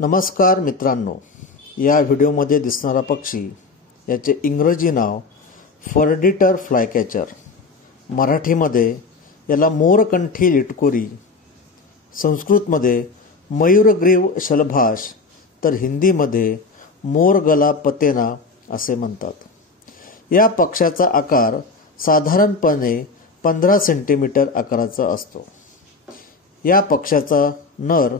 नमस्कार मित्रांनो, या व्हिडिओमध्ये दिसणारा पक्षी याचे इंग्रजी नाव फर्डिटर फ्लायकॅचर, मराठीमध्ये याला मोरकंठी लिटकुरी, संस्कृतमध्ये मयूरग्रीव शलभाष तर हिंदीमध्ये मोरगला पतेना असे म्हणतात। या पक्ष्याचा आकार साधारणपणे 15 सेंटीमीटर आकाराचा असतो। या पक्ष्याचा नर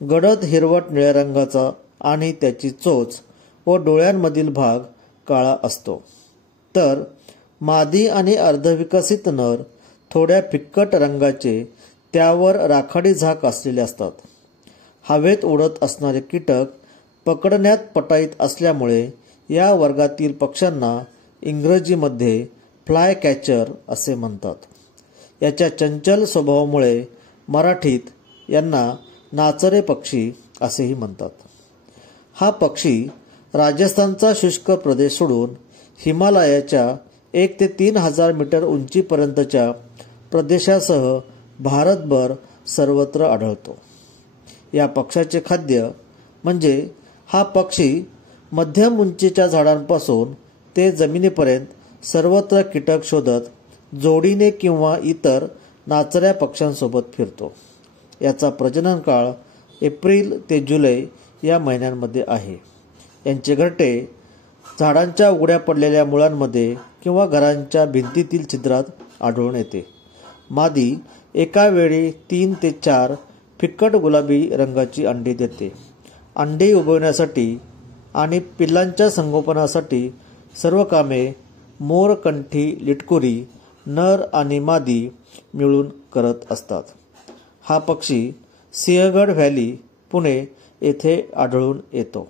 गडद हिरवट निळ्या रंगाचा आणि त्याची चोच व डोळ्यांमधील भाग काळा असतो, तर मादी आणि अर्धविकसित नर थोड्या फिक्कट रंगाचे, त्यावर राखाडी झाक असलेले असतात। हवेत उडत असणारे कीटक पकडण्यात पटाईत असल्यामुळे या वर्गातील पक्ष्यांना इंग्रजीमध्ये फ्लाय कॅचर असे म्हणतात। याच्या चंचल स्वभावामुळे मराठीत यांना नाचरे पक्षी असेही म्हणतात। हा पक्षी राजस्थानचा शुष्क प्रदेश सोडून हिमालयाच्या 1 ते 3,000 मीटर उंचीपर्यंतच्या प्रदेशासह भारतभर सर्वत्र आढळतो। या पक्षाचे खाद्य म्हणजे हा पक्षी मध्यम उंचीच्या झाडांपासून ते जमिनीपर्यंत सर्वत्र कीटक शोधत जोडीने किंवा इतर नाचऱ्या पक्ष्यांसोबत फिरतो। याचा प्रजनन काळ एप्रिल ते जुलै या महिन्यांमध्ये आहे। यांचे घरटे झाडांच्या उघड्या पडलेल्या मुळांमध्ये किंवा घरांच्या भिंतीतील छिद्रात आढळून येते। मादी एका वेळी 3 ते 4 फिक्कट गुलाबी रंगाची अंडी देते। अंडी उबवण्यासाठी आणि पिल्लांच्या संगोपनासाठी सर्व कामे मोरकंठी लिटकुरी नर आणि मादी मिळून करत असतात। हा पक्षी सिंहगड व्हॅली, पुणे येथे आढळून येतो।